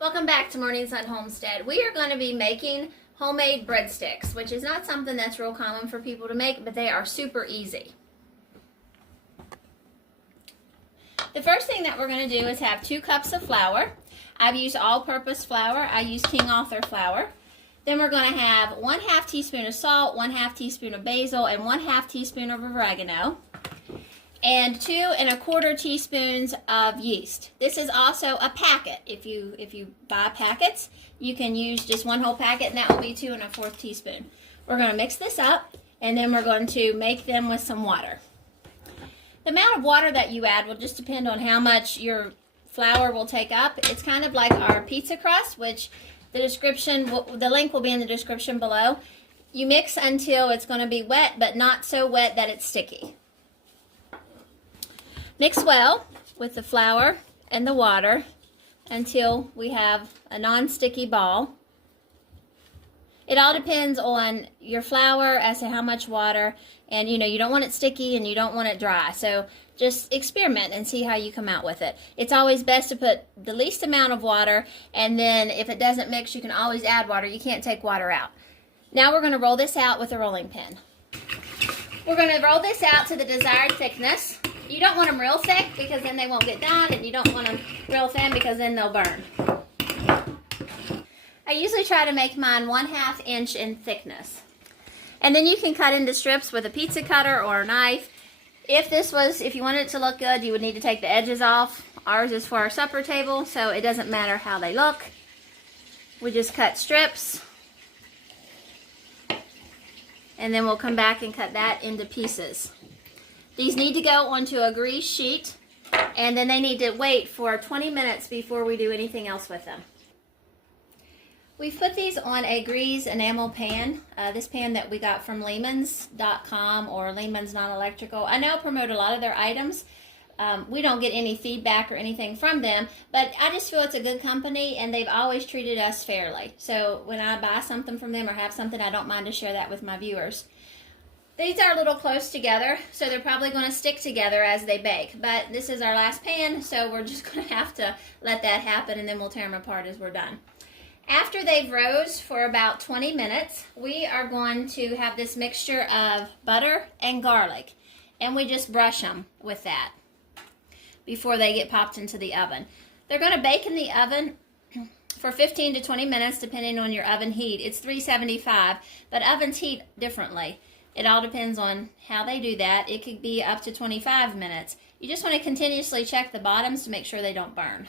Welcome back to Mornings at Homestead. We are going to be making homemade breadsticks, which is not something that's real common for people to make, but they are super easy. The first thing that we're going to do is have 2 cups of flour. I've used all-purpose flour. I use King Arthur flour. Then we're going to have 1/2 teaspoon of salt, 1/2 teaspoon of basil, and 1/2 teaspoon of oregano, and 2 1/4 teaspoons of yeast. This is also a packet. If you buy packets, you can use just 1 whole packet, and that will be 2 1/4 teaspoon. We're going to mix this up, and then we're going to make them with some water. The amount of water that you add will just depend on how much your flour will take up. It's kind of like our pizza crust, which the link will be in the description below. You mix until it's going to be wet, but not so wet that it's sticky. Mix well with the flour and the water until we have a non-sticky ball. It all depends on your flour as to how much water, and you don't want it sticky and you don't want it dry. So just experiment and see how you come out with it. It's always best to put the least amount of water, and then if it doesn't mix, you can always add water. You can't take water out. Now we're going to roll this out with a rolling pin. We're going to roll this out to the desired thickness. You don't want them real thick because then they won't get done, and you don't want them real thin because then they'll burn. I usually try to make mine 1/2 inch in thickness. And then you can cut into strips with a pizza cutter or a knife. If you wanted it to look good, you would need to take the edges off. Ours is for our supper table, so it doesn't matter how they look. We just cut strips, and then we'll come back and cut that into pieces. These need to go onto a grease sheet, and then they need to wait for 20 minutes before we do anything else with them. We've put these on a grease enamel pan. This pan that we got from Lehman's.com or Lehman's Non-Electrical. I now promote a lot of their items. We don't get any feedback or anything from them, but I just feel it's a good company, and they've always treated us fairly. So when I buy something from them or have something, I don't mind to share that with my viewers. These are a little close together, so they're probably going to stick together as they bake. But this is our last pan, so we're just going to have to let that happen, and then we'll tear them apart as we're done. After they've rose for about 20 minutes, we are going to have this mixture of butter and garlic, and we just brush them with that before they get popped into the oven. They're going to bake in the oven for 15 to 20 minutes depending on your oven heat. It's 375, but ovens heat differently. It all depends on how they do that. It could be up to 25 minutes. You just want to continuously check the bottoms to make sure they don't burn.